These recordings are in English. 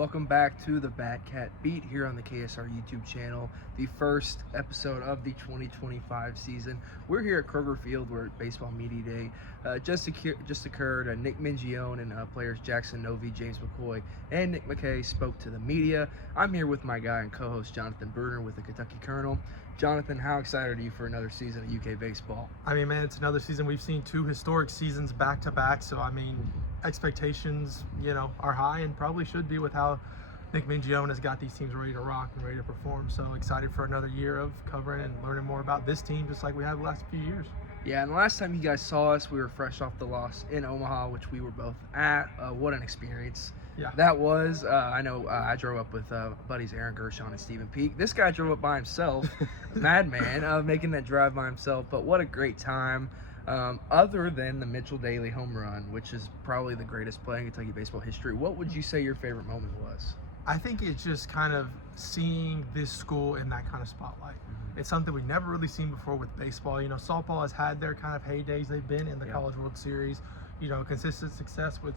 Welcome back to the Bad Cat Beat here on the KSR YouTube channel, the first episode of the 2025 season. We're here at Kroger Field. We're at Baseball Media Day. Just occurred. Nick Mingione and players Jackson Novey, James McCoy, and Nick McKay spoke to the media. I'm here with my guy and co-host Jonathan Bruner with the Kentucky Colonel. Jonathan, how excited are you for another season of UK baseball? I mean, man, it's another season. We've seen two historic seasons back to back. So, I mean, expectations, are high and probably should be with how Nick Mingione has got these teams ready to rock and ready to perform. So excited for another year of covering and learning more about this team, just like we have the last few years. Yeah, and the last time you guys saw us, we were fresh off the loss in Omaha, which we were both at. What an experience. Yeah. That was. I know I drove up with buddies Aaron Gershon and Stephen Peak. This guy drove up by himself, madman, making that drive by himself. But what a great time. Other than the Mitchell Daly home run, which is probably the greatest play in Kentucky baseball history, what would you say your favorite moment was? I think it's just kind of seeing this school in that kind of spotlight. It's something we've never really seen before with baseball. Softball has had their kind of heydays. They've been in the College World Series. Consistent success with,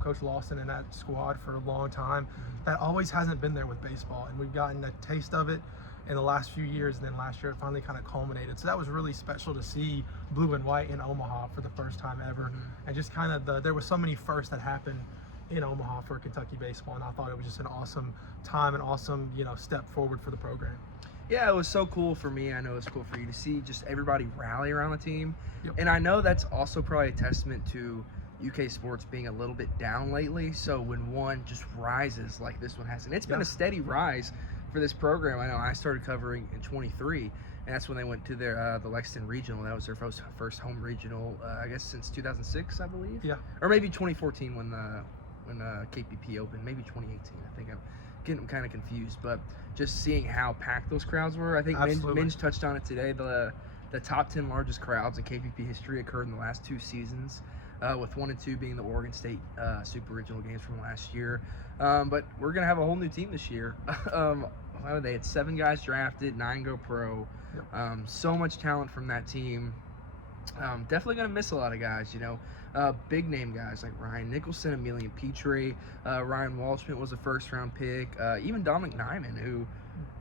Coach Lawson and that squad for a long time. That always hasn't been there with baseball. And we've gotten a taste of it in the last few years. And then last year it finally kind of culminated. So that was really special to see blue and white in Omaha for the first time ever. And just kind of there were so many firsts that happened in Omaha for Kentucky baseball. And I thought it was just an awesome time and awesome, step forward for the program. Yeah, it was so cool for me. I know it's cool for you to see just everybody rally around the team. Yep. And I know that's also probably a testament to UK sports being a little bit down lately. So when one just rises like this one has, and it's been a steady rise for this program. I know I started covering in 23, and that's when they went to their the Lexington Regional. That was their first home regional, I guess, since 2006, I believe. Yeah. Or maybe 2014 when KPP opened. Maybe 2018. I think I'm getting kind of confused, but just seeing how packed those crowds were. I think Minge touched on it today. The top 10 largest crowds in KPP history occurred in the last two seasons, with 1 and 2 being the Oregon State Super Regional games from last year. But we're going to have a whole new team this year. They had 7 guys drafted, 9 go pro. Yep. So much talent from that team. Definitely going to miss a lot of guys, big name guys like Ryan Nicholson, Emilian Petrie, Ryan Walshman was a first round pick, even Dominic Nyman, who,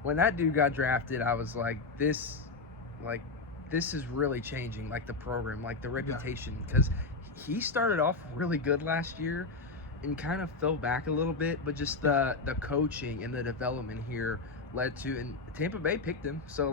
when that dude got drafted, I was like, this is really changing, like, the program, like the reputation, because he started off really good last year and kind of fell back a little bit, but just the coaching and the development here led to, and Tampa Bay picked him, so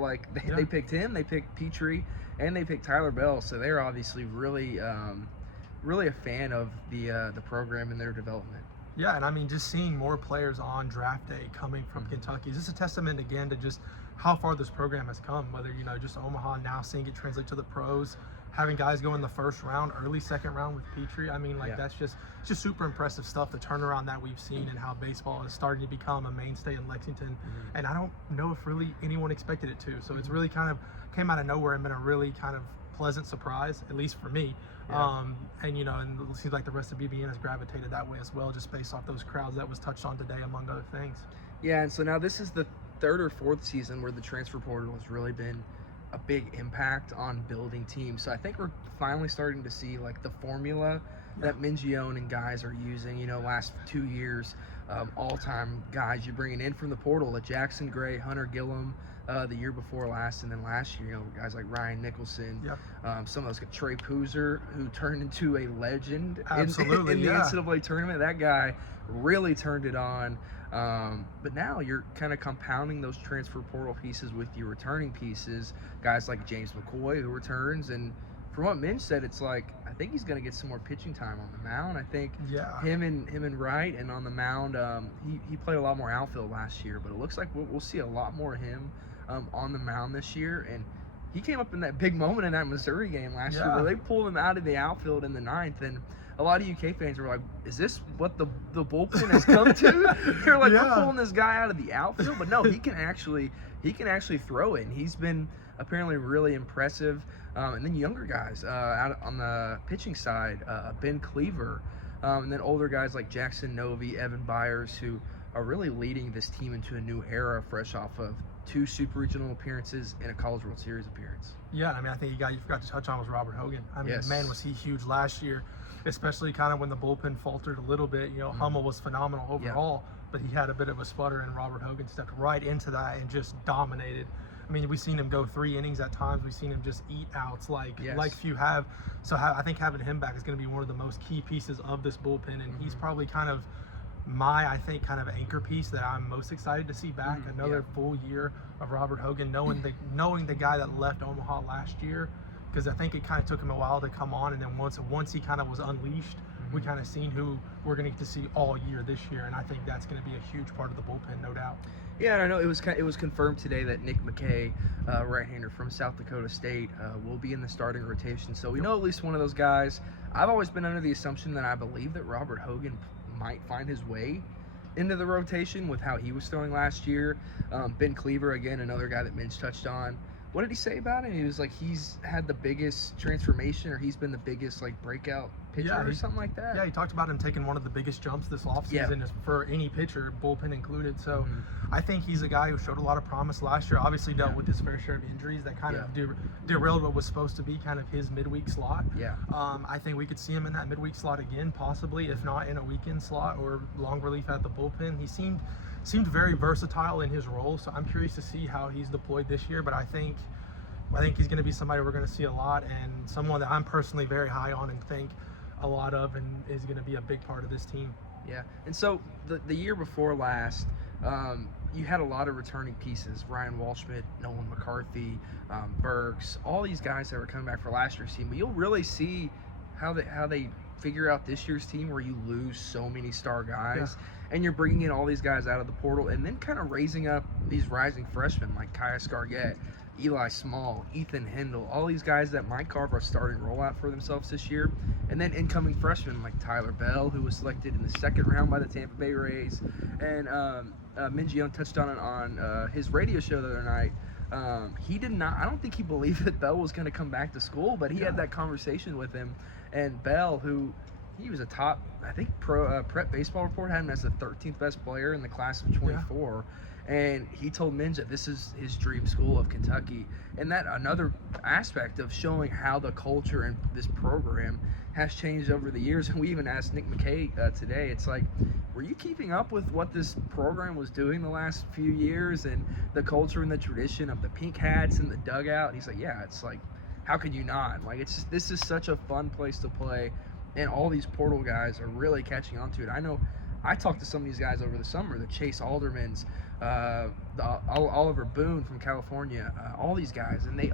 they picked him, they picked Petrie, and they picked Tyler Bell, so they're obviously really a fan of the program and their development. Yeah, and I mean, just seeing more players on draft day coming from Kentucky is just a testament again to just how far this program has come. Whether just Omaha now seeing it translate to the pros, having guys go in the first round, early second round with Petrie. I mean, that's just super impressive stuff. The turnaround that we've seen and how baseball is starting to become a mainstay in Lexington. And I don't know if really anyone expected it to. So it's really kind of came out of nowhere and been a really kind of pleasant surprise, at least for me. And it seems like the rest of BBN has gravitated that way as well, just based off those crowds that was touched on today, among other things. Yeah, and so now this is the 3rd or 4th season where the transfer portal has really been a big impact on building teams. So I think we're finally starting to see the formula that Mingione and guys are using. Last 2 years, all-time guys you're bringing in from the portal, Jackson Gray, Hunter Gillum, the year before last, and then last year, guys like Ryan Nicholson, some of those, Trey Poozer, who turned into a legend in the NCAA tournament. That guy really turned it on. But now you're kind of compounding those transfer portal pieces with your returning pieces, guys like James McCoy, who returns, and from what Minge said, it's I think he's going to get some more pitching time on the mound. I think him and Wright, and on the mound, he played a lot more outfield last year, but it looks like we'll see a lot more of him on the mound this year. And he came up in that big moment in that Missouri game last year where they pulled him out of the outfield in the 9th, and a lot of UK fans were like, is this what the bullpen has come to? They're like, we're pulling this guy out of the outfield, but no, he can actually throw it, and he's been apparently really impressive. And then younger guys out on the pitching side, Ben Cleaver, and then older guys like Jackson Novey, Evan Byers, who are really leading this team into a new era, fresh off of 2 Super Regional appearances and a College World Series appearance. Yeah, I mean, I think you forgot to touch on was Robert Hogan. I mean, man, was he huge last year, especially kind of when the bullpen faltered a little bit. Hummel was phenomenal overall, but he had a bit of a sputter, and Robert Hogan stepped right into that and just dominated. I mean, we've seen him go 3 innings at times. We've seen him just eat outs like few have. So I think having him back is going to be one of the most key pieces of this bullpen, and he's probably kind of my, I think, kind of anchor piece that I'm most excited to see back. Another full year of Robert Hogan, knowing the guy that left Omaha last year, because I think it kind of took him a while to come on, and then once he kind of was unleashed, we kind of seen who we're going to get to see all year this year, and I think that's going to be a huge part of the bullpen, no doubt. Yeah, and I know it was confirmed today that Nick McKay, right-hander from South Dakota State, will be in the starting rotation. So we know at least one of those guys. I've always been under the assumption that I believe that Robert Hogan might find his way into the rotation with how he was throwing last year. Ben Cleaver, again, another guy that Minch touched on. What did he say about it? He was like, he's had the biggest transformation, or he's been the biggest like breakout pitcher or something like that. Yeah, he talked about him taking one of the biggest jumps this offseason for any pitcher, bullpen included. So I think he's a guy who showed a lot of promise last year. Obviously dealt with his fair share of injuries that kind of derailed what was supposed to be kind of his midweek slot. I think we could see him in that midweek slot again, possibly, if not in a weekend slot or long relief at the bullpen. He seemed very versatile in his role, so I'm curious to see how he's deployed this year. But I think he's going to be somebody we're going to see a lot, and someone that I'm personally very high on and think a lot of, and is going to be a big part of this team. Yeah, and so the year before last, you had a lot of returning pieces: Ryan Walschmidt, Nolan McCarthy, Burks, all these guys that were coming back for last year's team. But you'll really see how they figure out this year's team, where you lose so many star guys, and you're bringing in all these guys out of the portal, and then kind of raising up these rising freshmen like Kaya Scargett, Eli Small, Ethan Hindle, all these guys that might carve a starting rollout for themselves this year. And then incoming freshmen like Tyler Bell, who was selected in the 2nd round by the Tampa Bay Rays. And Mingione touched on it on his radio show the other night. He did not, I don't think he believed that Bell was going to come back to school, but he had that conversation with him. And Bell, who he was a top, I think Prep Baseball Report had him as the 13th best player in the class of 24. And he told Minge that this is his dream school of Kentucky. And that another aspect of showing how the culture and this program has changed over the years. And we even asked Nick McKay today, it's like, were you keeping up with what this program was doing the last few years, and the culture and the tradition of the pink hats and the dugout? And he's like, yeah, it's like, how could you not? Like, it's just, this is such a fun place to play, and all these portal guys are really catching on to it. I know I talked to some of these guys over the summer, the Chase Aldermans, Oliver Boone from California, all these guys, and they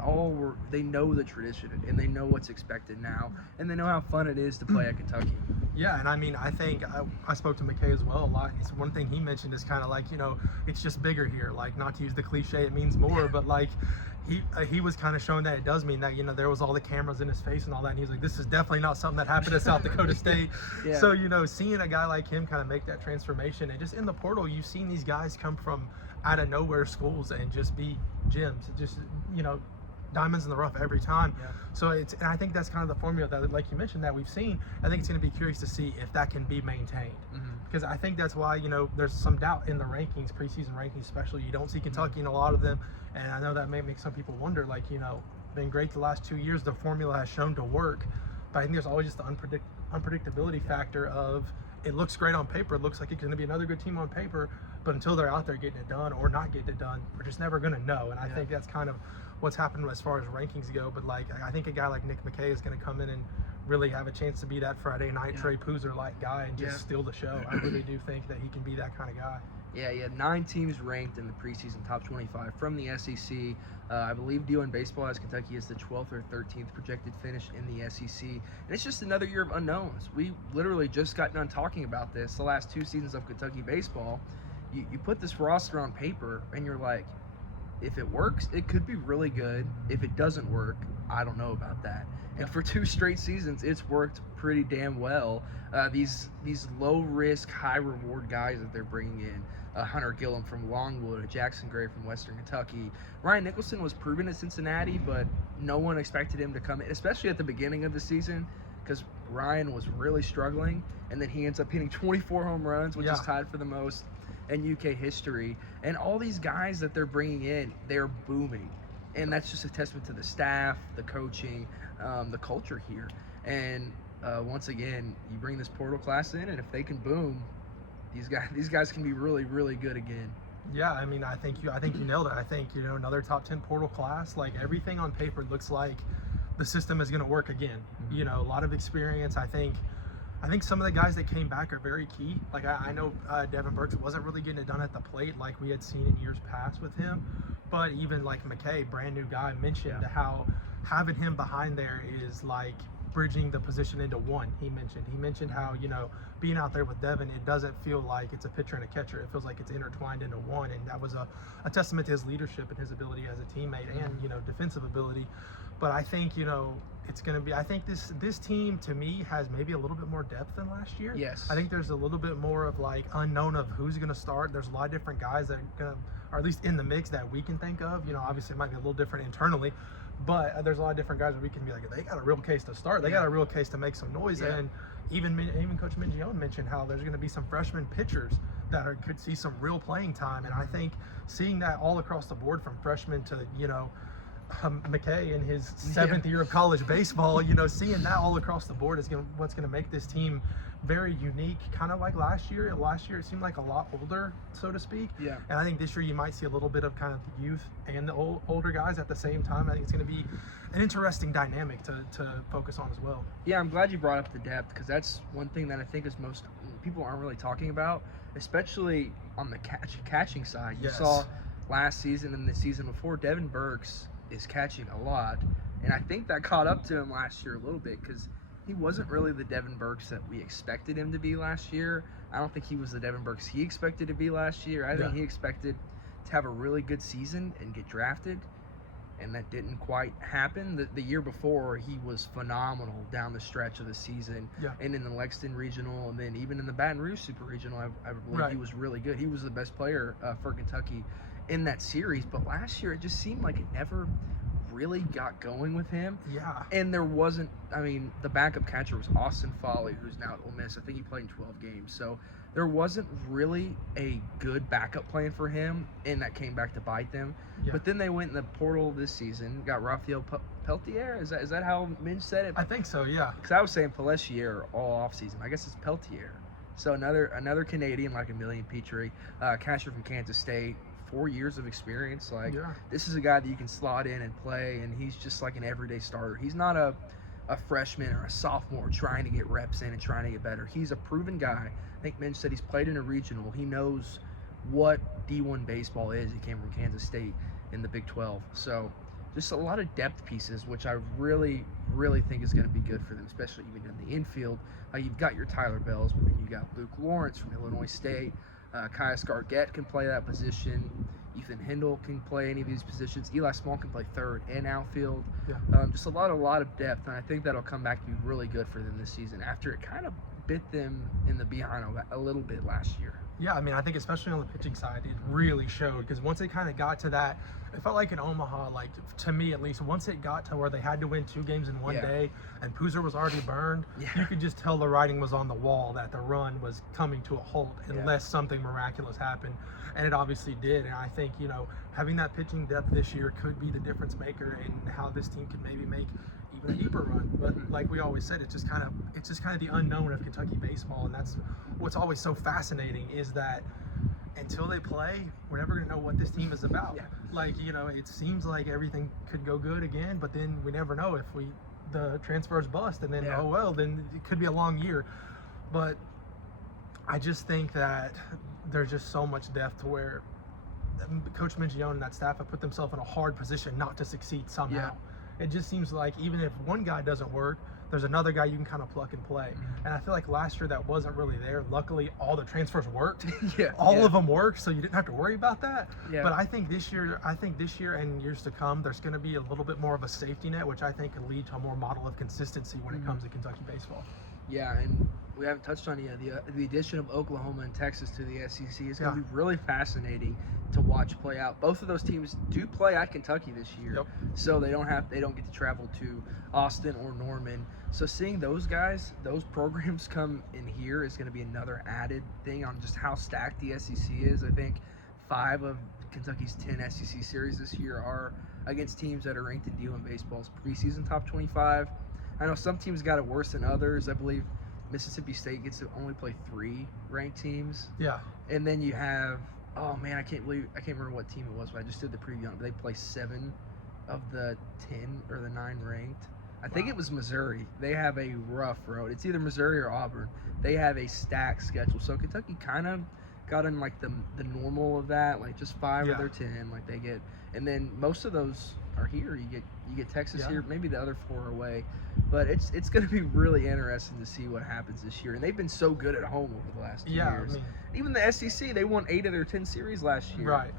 know the tradition, and they know what's expected now, and they know how fun it is to play at Kentucky. Yeah, and I mean, I think I spoke to McKay as well a lot. It's one thing he mentioned is kind of like, it's just bigger here. Like, not to use the cliche, it means more, but like he was kind of showing that it does mean that, there was all the cameras in his face and all that, and he's like, this is definitely not something that happened at South Dakota State. So, seeing a guy like him kind of make that transformation, and just in the portal, you've seen these guys come from out of nowhere schools and just be gems, just, diamonds in the rough every time. So and I think that's kind of the formula that, like you mentioned, that we've seen. I think it's going to be curious to see if that can be maintained, because I think that's why there's some doubt in the rankings, preseason rankings especially. You don't see Kentucky in a lot of them, and I know that may make some people wonder, like, been great the last 2 years, the formula has shown to work, but I think there's always just the unpredictability factor of, it looks great on paper, it looks like it's going to be another good team on paper, but until they're out there getting it done or not getting it done, we're just never going to know. And I think that's kind of what's happened as far as rankings go. But like, I think a guy like Nick McKay is going to come in and really have a chance to be that Friday night Trey Poozer like guy and just steal the show. I really do think that he can be that kind of guy. Yeah, he had 9 teams ranked in the preseason top 25 from the SEC. I believe D1 Baseball has Kentucky as the 12th or 13th projected finish in the SEC. And it's just another year of unknowns. We literally just got done talking about this the last 2 seasons of Kentucky baseball. You put this roster on paper, and you're like, if it works, it could be really good. If it doesn't work, I don't know about that. And for 2 straight seasons, it's worked pretty damn well. These low-risk, high-reward guys that they're bringing in, Hunter Gillum from Longwood, Jackson Gray from Western Kentucky. Ryan Nicholson was proven at Cincinnati, but no one expected him to come in, especially at the beginning of the season, because Ryan was really struggling, and then he ends up hitting 24 home runs, which is tied for the most in UK history. And all these guys that they're bringing in, they're booming. And that's just a testament to the staff, the coaching, the culture here. And once again, you bring this portal class in, and if they can boom, these guys can be really, really good again. Yeah, I mean, I think you nailed it. I think, another top 10 portal class, like everything on paper looks like the system is going to work again. A lot of experience. I think some of the guys that came back are very key. Like I know Devin Burks wasn't really getting it done at the plate like we had seen in years past with him, but even like McKay, brand new guy, mentioned how having him behind there is like bridging the position into one. He mentioned how being out there with Devin, it doesn't feel like it's a pitcher and a catcher. It feels like it's intertwined into one, and that was a testament to his leadership and his ability as a teammate and defensive ability. But I think it's going to be. I think this team to me has maybe a little bit more depth than last year. Yes. I think there's a little bit more of like unknown of who's going to start. There's a lot of different guys that are going to, or at least in the mix that we can think of. Obviously it might be a little different internally, but there's a lot of different guys that we can be like, they got a real case to start. They got a real case to make some noise. Yeah. And even Coach Mingione mentioned how there's going to be some freshman pitchers that could see some real playing time. And I think seeing that all across the board from freshman to McKay in his 7th year of college baseball, seeing that all across the board is what's going to make this team very unique, kind of like last year. Last year it seemed like a lot older, so to speak. Yeah. And I think this year you might see a little bit of kind of the youth and the older guys at the same time. I think it's going to be an interesting dynamic to focus on as well. Yeah, I'm glad you brought up the depth, because that's one thing that I think is most people aren't really talking about, especially on the catching side. You saw last season and the season before, Devin Burks is catching a lot, and I think that caught up to him last year a little bit, because he wasn't really the Devin Burks that we expected him to be last year. I don't think he was the Devin Burks he expected to be last year. I think he expected to have a really good season and get drafted, and that didn't quite happen. The year before, he was phenomenal down the stretch of the season, and in the Lexington Regional, and then even in the Baton Rouge Super Regional, I believe he was really good. He was the best player for Kentucky in that series, but last year it just seemed like it never really got going with him. Yeah. And there wasn't, the backup catcher was Austin Foley, who's now at Ole Miss. I think he played in 12 games. So there wasn't really a good backup plan for him, and that came back to bite them. Yeah. But then they went in the portal this season, got Rafael Peltier. Is that how Minge said it? I think so, yeah. Because I was saying Peletier all offseason. I guess it's Peltier. So another Canadian, like Emilian Petrie, catcher from Kansas State. 4 years of experience. This is a guy that you can slot in and play, and he's just like an everyday starter. He's not a freshman or a sophomore trying to get reps in and trying to get better. He's a proven guy. I think Minge said he's played in a regional. He knows what D1 baseball is. He came from Kansas State in the Big 12. So just a lot of depth pieces, which I really, really think is going to be good for them, especially even in the infield. You've got your Tyler Bells, but then you got Luke Lawrence from Illinois State. Caius Gargett can play that position. Ethan Hindle can play any of these positions. Eli Small can play third and outfield. Just a lot of depth, and I think that'll come back to be really good for them this season after it kind of bit them in the behind a little bit last year. Yeah, I think especially on the pitching side, it really showed, because once it kind of got to that, it felt like in Omaha, like to me at least, once it got to where they had to win 2 games in one day and Poozer was already burned, you could just tell the writing was on the wall that the run was coming to a halt unless something miraculous happened. And it obviously did. And I think, having that pitching depth this year could be the difference maker in how this team could maybe make even a deeper run. But like we always said, it's just kind of the unknown of Kentucky baseball, and that's what's always so fascinating, is that until they play, we're never going to know what this team is about. It seems like everything could go good again, but then we never know if the transfers bust, and then then it could be a long year. But I just think that there's just so much depth to where Coach Mingione and that staff have put themselves in a hard position not to succeed somehow. It just seems like even if one guy doesn't work, there's another guy you can kind of pluck and play. And I feel like last year that wasn't really there. Luckily, all the transfers worked. All of them worked, so you didn't have to worry about that. But I think this year and years to come, there's going to be a little bit more of a safety net, which I think can lead to a more model of consistency when it comes to Kentucky baseball. Yeah, and we haven't touched on yet the addition of Oklahoma and Texas to the SEC is going to be really fascinating to watch play out. Both of those teams do play at Kentucky this year, so they don't get to travel to Austin or Norman. So seeing those programs come in here is going to be another added thing on just how stacked the SEC is. I think 5 of Kentucky's 10 SEC series this year are against teams that are ranked in D1 baseball's preseason top 25. I know some teams got it worse than others. I believe Mississippi State gets to only play 3 ranked teams. Yeah. And then you have, oh man, I can't remember what team it was, but I just did the preview on it. But they play 7 of the 10 or the 9 ranked. I think it was Missouri. They have a rough road. It's either Missouri or Auburn. They have a stacked schedule. So Kentucky kind of got in like the normal of that, like just 5 of their 10, like they get, and then most of those are here. You get Texas here, maybe the other 4 are away, but it's going to be really interesting to see what happens this year. And they've been so good at home over the last 2 years. I mean, even the SEC, they won 8 of their 10 series last year. Right.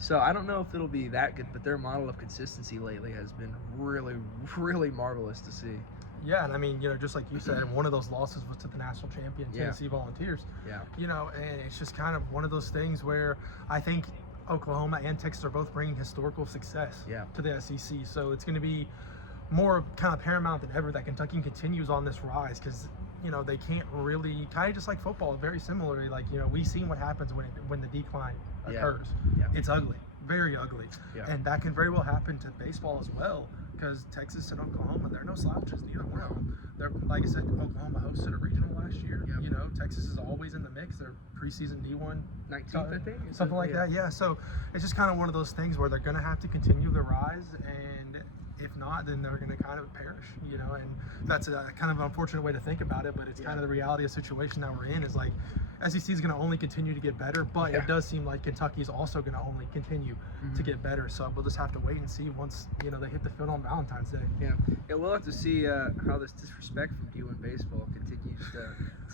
So I don't know if it'll be that good, but their model of consistency lately has been really, really marvelous to see. Yeah, and I mean, just like you said, one of those losses was to the national champion Tennessee Volunteers. Yeah. And it's just kind of one of those things where I think Oklahoma and Texas are both bringing historical success to the SEC. So it's going to be more kind of paramount than ever that Kentucky continues on this rise, because they can't really, kind of just like football, very similarly, like we've seen what happens when the decline occurs. It's ugly, very ugly, and that can very well happen to baseball as well, because Texas and Oklahoma, they're no slouches, neither one of them. They're, like I said, Oklahoma hosted a regional last year. Texas is always in the mix. They're preseason D1 19th, I think, something like that. Yeah, so it's just kind of one of those things where they're going to have to continue the rise, and if not, then they're going to kind of perish, and that's a kind of an unfortunate way to think about it, but it's kind of the reality of the situation that we're in, is like SEC is going to only continue to get better, but it does seem like Kentucky is also going to only continue to get better. So we'll just have to wait and see once they hit the field on Valentine's Day. Yeah, we'll have to see how this disrespect from D1 baseball continues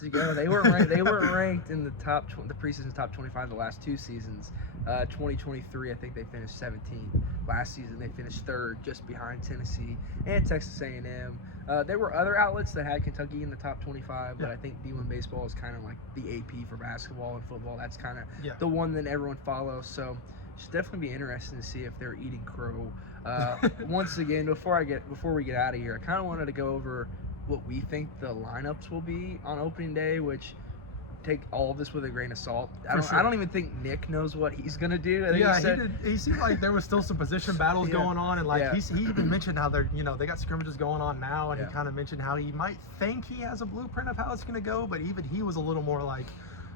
to go. They weren't ranked in the preseason top 25 the last 2 seasons. 2023, I think they finished 17th. Last season they finished 3rd, just behind Tennessee and Texas A&M. There were other outlets that had Kentucky in the top 25, but I think D1 baseball is kind of like the AP for basketball and football. That's kind of the one that everyone follows. So it should definitely be interesting to see if they're eating crow. Once again, before we get out of here, I kind of wanted to go over what we think the lineups will be on opening day, which take all of this with a grain of salt. I don't even think Nick knows what he's gonna do. He seemed like there was still some position battles going on, and like he even mentioned how they're they got scrimmages going on now, and he kind of mentioned how he might think he has a blueprint of how it's gonna go, but even he was a little more like,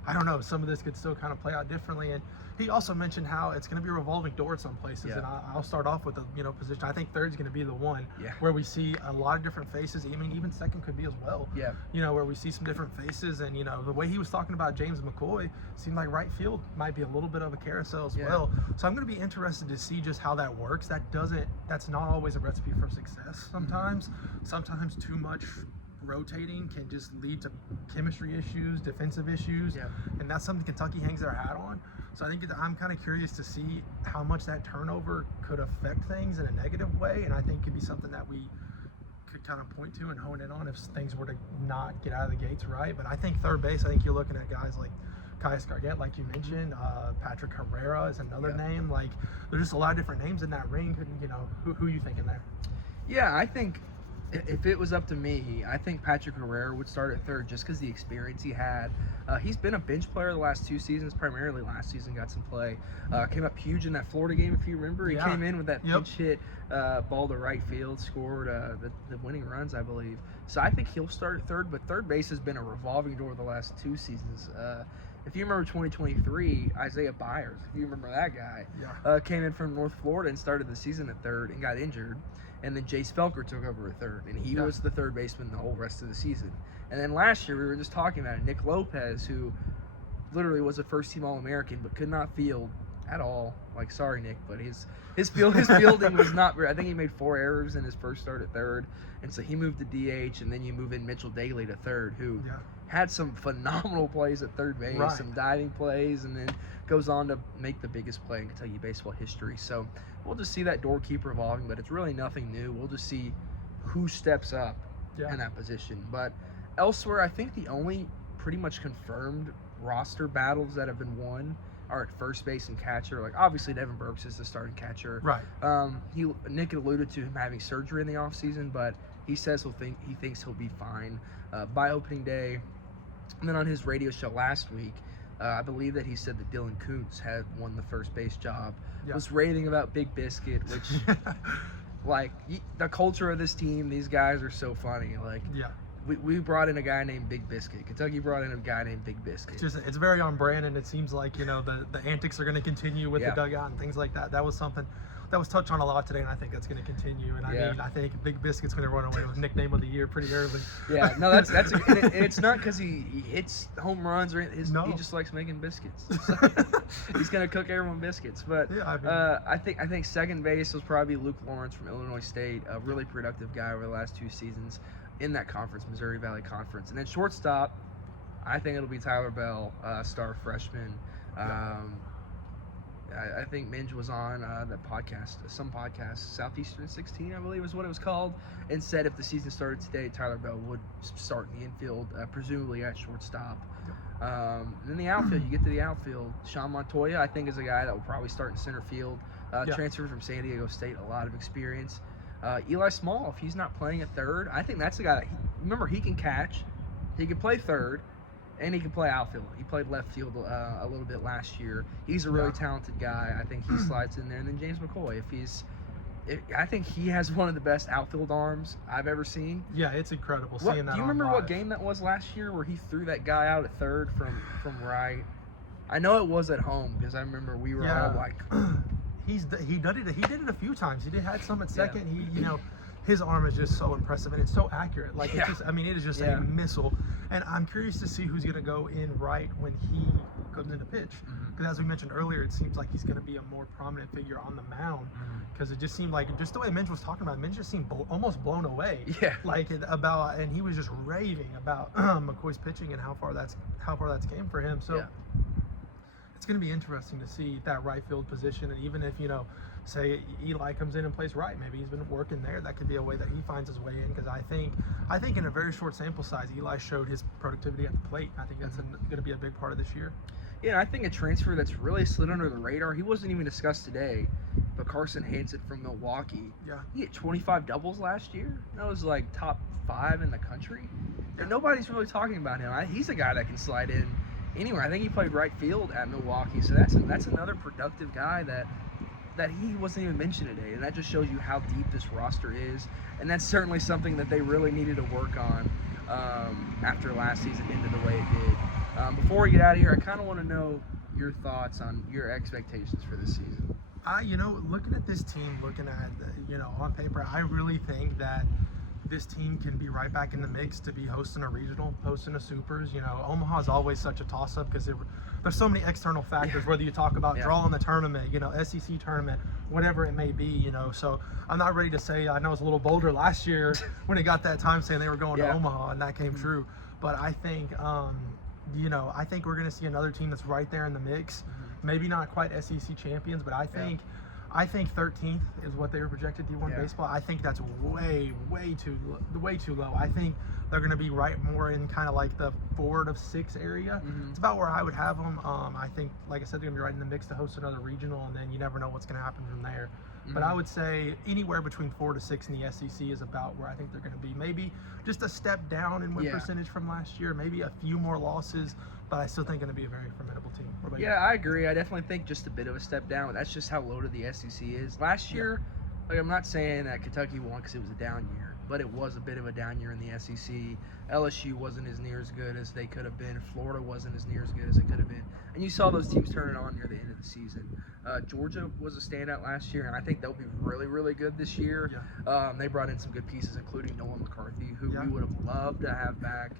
I don't know, some of this could still kind of play out differently. And he also mentioned how it's going to be a revolving door at some places. And I'll start off with the position. I think third's going to be the one where we see a lot of different faces. I mean, even second could be as well. Where we see some different faces. And the way he was talking about James McCoy seemed like right field might be a little bit of a carousel as well. So I'm going to be interested to see just how that works. That's not always a recipe for success. Sometimes too much rotating can just lead to chemistry issues, defensive issues, and that's something Kentucky hangs their hat on. So I think I'm kind of curious to see how much that turnover could affect things in a negative way, and I think could be something that we could kind of point to and hone in on if things were to not get out of the gates right. But I think third base, I think you're looking at guys like Caius Gargett, like you mentioned, Patrick Herrera is another name. Like, there's just a lot of different names in that ring. Who are you thinking there? Yeah, I think if it was up to me, I think Patrick Herrera would start at third just because the experience he had. He's been a bench player the last 2 seasons, primarily last season, got some play. Came up huge in that Florida game, if you remember. He came in with that pinch hit ball to right field, scored the winning runs, I believe. So I think he'll start at third, but third base has been a revolving door the last 2 seasons. If you remember 2023, Isaiah Byers, if you remember that guy, came in from North Florida and started the season at third and got injured. And then Jace Felker took over at third, and he was the third baseman the whole rest of the season. And then last year, we were just talking about it, Nick Lopez, who literally was a first-team All-American but could not field at all. Like, sorry, Nick, but his fielding was not very. I think he made 4 errors in his first start at third, and so he moved to DH, and then you move in Mitchell Daly to third, who had some phenomenal plays at third base, some diving plays, and then goes on to make the biggest play in Kentucky baseball history. So we'll just see that door keep revolving, but it's really nothing new. We'll just see who steps up in that position. But elsewhere, I think the only pretty much confirmed roster battles that have been won are at first base and catcher. Like, obviously Devin Burks is the starting catcher. Nick alluded to him having surgery in the offseason, but he says he thinks he'll be fine by opening day. And then on his radio show last week, I believe that he said that Dylan Kuntz had won the first base job. Was raving about Big Biscuit, which like the culture of this team, these guys are so funny. Like, we brought in a guy named Big Biscuit. Kentucky brought in a guy named Big Biscuit. It's very on brand, and it seems like the antics are going to continue with the dugout and things like that. That was something that was touched on a lot today, and I think that's going to continue. And I think Big Biscuit's going to run away with nickname of the year pretty early. Yeah, no, and it's not because he hits home runs or he just likes making biscuits. He's going to cook everyone biscuits. But I think second base was probably Luke Lawrence from Illinois State, a really productive guy over the last 2 seasons in that conference, Missouri Valley Conference. And then shortstop, I think it'll be Tyler Bell, star freshman. I think Minge was on some podcast, Southeastern 16, I believe is what it was called, and said if the season started today, Tyler Bell would start in the infield, presumably at shortstop. Then the outfield, you get to the outfield. Sean Montoya, I think, is a guy that will probably start in center field. Transferred from San Diego State, a lot of experience. Eli Small, if he's not playing at third, I think that's a guy that, remember, he can catch, he can play third, and he can play outfield. He played left field a little bit last year. He's a really talented guy. I think he slides in there. And then James McCoy, I think he has one of the best outfield arms I've ever seen. Yeah, it's incredible seeing that. Do you remember what game that was last year where he threw that guy out at third from right? I know it was at home because I remember we were all like, he did it a few times. He had some at second. He his arm is just so impressive and it's so accurate. Like it is just a missile. And I'm curious to see who's going to go in right when he comes into pitch. Because as we mentioned earlier, it seems like he's going to be a more prominent figure on the mound. Because it just seemed like, just the way Minge was talking about it, Minge just seemed almost blown away. And he was just raving about McCoy's pitching and how far that's came for him. So it's going to be interesting to see that right field position. And even if, say Eli comes in and plays right, maybe he's been working there, that could be a way that he finds his way in. Because I think in a very short sample size, Eli showed his productivity at the plate. I think that's going to be a big part of this year. Yeah, I think a transfer that's really slid under the radar, he wasn't even discussed today, but Carson Hansen from Milwaukee. Yeah. He hit 25 doubles last year. That was like top 5 in the country. And nobody's really talking about him. He's a guy that can slide in anywhere. I think he played right field at Milwaukee. So that's another productive guy that he wasn't even mentioned today. And that just shows you how deep this roster is. And that's certainly something that they really needed to work on after last season ended the way it did. Before we get out of here, I kind of want to know your thoughts on your expectations for this season. Looking at this team, on paper, I really think that this team can be right back in the mix to be hosting a regional, hosting a supers. Omaha is always such a toss-up because there's so many external factors, whether you talk about drawing the tournament, SEC tournament, whatever it may be, So I'm not ready to say, I know it's a little bolder last year when it got that time saying they were going to Omaha, and that came true. But I think, I think we're going to see another team that's right there in the mix. Maybe not quite SEC champions, but I think 13th is what they were projected D1 baseball. I think that's way too low. I think they're going to be right more in kind of like the 4 to 6 area. It's about where I would have them. I think, like I said, they're going to be right in the mix to host another regional, and then you never know what's going to happen from there. But I would say anywhere between 4 to 6 in the SEC is about where I think they're going to be. Maybe just a step down in win percentage from last year, maybe a few more losses, but I still think going to be a very formidable team. What about you? I agree. I definitely think just a bit of a step down. That's just how loaded the SEC is. Last year, I'm not saying that Kentucky won because it was a down year, but it was a bit of a down year in the SEC. LSU wasn't as near as good as they could have been. Florida wasn't as near as good as it could have been. And you saw those teams turn it on near the end of the season. Georgia was a standout last year, and I think they'll be really, really good this year. They brought in some good pieces, including Noah McCarthy, who we would have loved to have back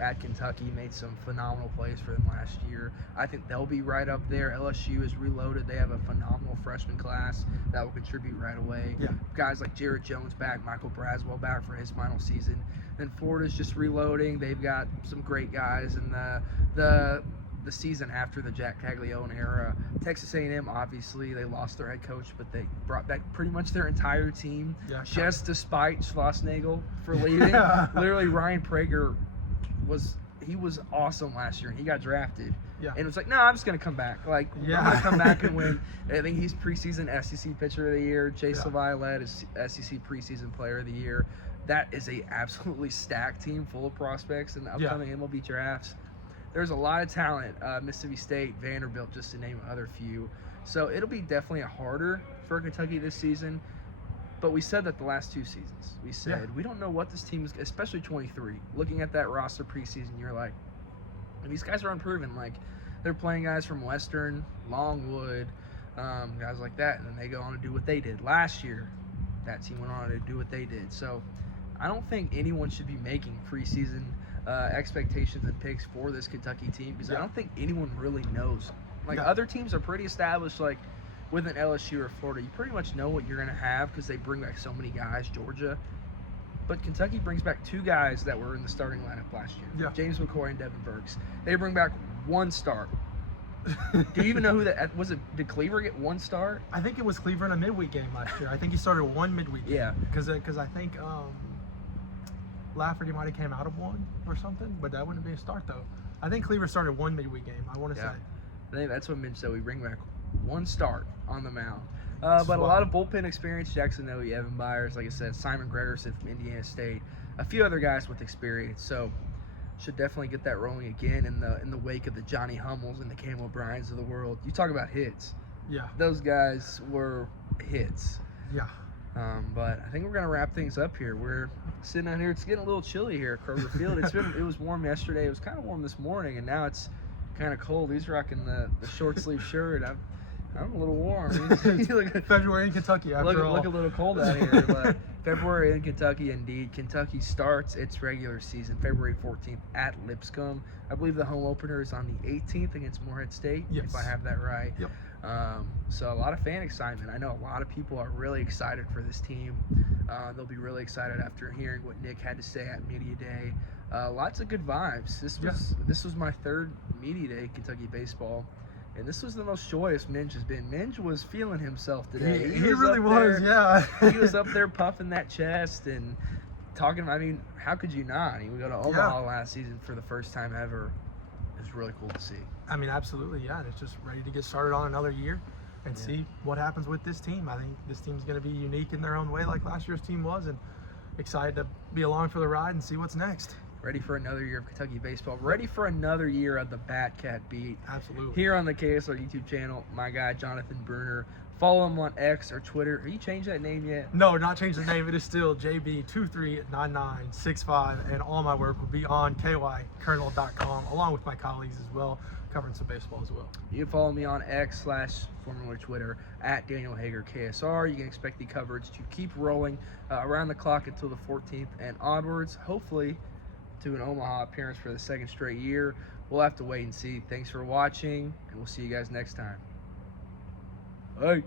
at Kentucky. Made some phenomenal plays for them last year. I think they'll be right up there. LSU is reloaded. They have a phenomenal freshman class that will contribute right away. Guys like Jared Jones back, Michael Braswell back for his final season. Then Florida's just reloading. They've got some great guys, and the season after the Jack Caglione era, Texas A&M, obviously they lost their head coach, but they brought back pretty much their entire team, just despite Schlossnagel for leaving. Literally, Ryan Prager was awesome last year, and he got drafted. And it was like, no, I'm just going to come back. I'm going to come back and win. I think he's preseason SEC Pitcher of the Year. Chase Laviolette is SEC Preseason Player of the Year. That is a absolutely stacked team full of prospects in the upcoming MLB drafts. There's a lot of talent. Mississippi State, Vanderbilt, just to name other few. So it'll be definitely harder for Kentucky this season. But we said that the last 2 seasons. We said, we don't know what this team is, especially 23. Looking at that roster preseason, you're like, these guys are unproven. Like, they're playing guys from Western, Longwood, guys like that, and then they go on to do what they did. Last year, that team went on to do what they did. So I don't think anyone should be making preseason expectations and picks for this Kentucky team because I don't think anyone really knows. Like, other teams are pretty established, like with an LSU or Florida. You pretty much know what you're going to have because they bring back so many guys, Georgia. But Kentucky brings back 2 guys that were in the starting lineup last year, James McCoy and Devin Burks. They bring back 1 start. Do you even know who that was? Did Cleaver get 1 start? I think it was Cleaver in a midweek game last year. I think he started 1 midweek game. Yeah. Because I think Lafferty might have came out of 1 or something, but that wouldn't be a start, though. I think Cleaver started 1 midweek game, I want to say. I think that's what Mitch said. We bring back 1 start on the mound. But a lot of bullpen experience. Jackson Noe, Evan Byers, like I said, Simon Gregerson from Indiana State, a few other guys with experience. So should definitely get that rolling again in the wake of the Johnny Hummels and the Cam O'Briens of the world. You talk about hits. Yeah. Those guys were hits. Yeah. But I think we're gonna wrap things up here. We're sitting out here. It's getting a little chilly here at Kroger Field. It was warm yesterday. It was kind of warm this morning, and now it's kind of cold. He's rocking the short sleeve shirt. I'm a little warm. February in Kentucky, after all. Look a little cold out here, but February in Kentucky, indeed. Kentucky starts its regular season February 14th at Lipscomb. I believe the home opener is on the 18th against Morehead State, if I have that right. Yep. So a lot of fan excitement. I know a lot of people are really excited for this team. They'll be really excited after hearing what Nick had to say at Media Day. Lots of good vibes. This was my 3rd Media Day Kentucky baseball. And this was the most joyous Minge has been. Minge was feeling himself today. He really was, yeah. He was up there puffing that chest and talking. I mean, how could you not? We go to Omaha last season for the first time ever. It was really cool to see. I mean, absolutely, yeah. And it's just ready to get started on another year and see what happens with this team. I think this team's going to be unique in their own way like last year's team was, and excited to be along for the ride and see what's next. Ready for another year of Kentucky baseball. Ready for another year of the Batcat Beat. Absolutely. Here on the KSR YouTube channel, my guy, Jonathan Bruner. Follow him on X or Twitter. Have you changed that name yet? No, not changed the name. It is still JB239965, and all my work will be on kykernel.com, along with my colleagues as well, covering some baseball as well. You can follow me on X / formerly Twitter at Daniel Hager KSR. You can expect the coverage to keep rolling around the clock until the 14th and onwards. Hopefully to an Omaha appearance for the 2nd straight year. We'll have to wait and see. Thanks for watching, and we'll see you guys next time. Hey.